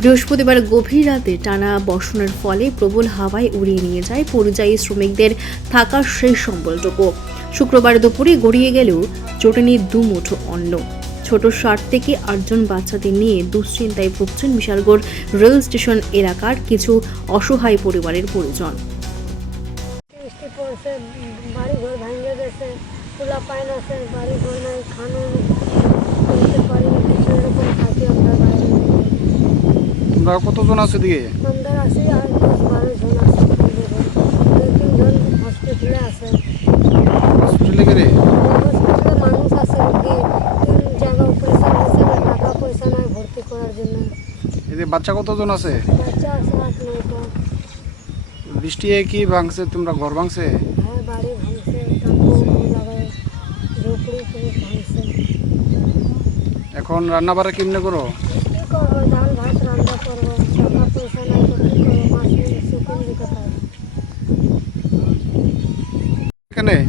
বৃহস্পতিবার গভীর রাতে টানা বর্ষণের ফলে প্রবল হাওয়ায় উড়িয়ে নিয়ে যায় পরিযায়ী শ্রমিকদের থাকার সেই সম্বলটুকু। শুক্রবার দুপুরে গড়িয়ে গেলেও জোটেনি দু মুঠো অন্ন। ছোট ষাট থেকে আটজন বাচ্চাদের নিয়ে দুশ্চিন্তায় ভুগছেন বিশালগড় রেল স্টেশন এলাকার কিছু অসহায় পরিবারের পরিজন। বাড়ি ঘর গেছে পাইন আছে বাড়ি ঘর নাই, খানো করতে পারি না কিছু এরকম থাকি আমরা বাইরে তোমরা কতজন আছে দিকে আমরা আছি আর দশ বারো জন আছে দুই তিনজন হসপিটালে আছে। হসপিটালে গেলে? হসপিটালে মানুষ আছে রুগী জায়গা অপারেশন হয়েছে না টাকা পয়সা নাই ভর্তি করার জন্য। এদের বাচ্চা কতজন আছে? বাচ্চা আছে আট নয়টা। বৃষ্টি কি ভাঙছে? তোমরা ঘর ভাঙছে? হ্যাঁ বাড়ি ভাঙছে লাগায় ঝুপড়ি ভাঙছে। এখন রান্না বাড়া কেমনে করো কি করব ডাল ভাত রান্না করব টাকা পয়সা নাই তো কি করব মাছ শুকুন কোথায় এখানে?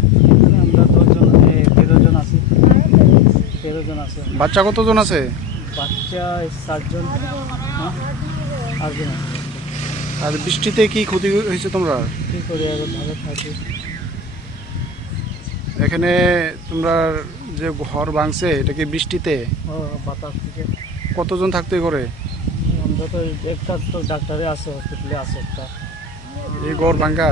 আমরা দশজন তেরো জন আছি। তেরো জন আছে। বাচ্চা কতজন আছে? বাচ্চা ষাটজন হ্যাঁ আটজন আছে। আর বৃষ্টিতে কি ক্ষতি হয়েছে তোমরা? কী করি ভালো থাকি। এখানে তোমরা যে ঘর ভাঙছে এটা কি বৃষ্টিতে? বাতাস থেকে। কতজন থাকতে করে আমরা তো একটা তো ডাক্তারে আছে হসপিটালে আছে একটা। এই ঘর ভাঙ্গা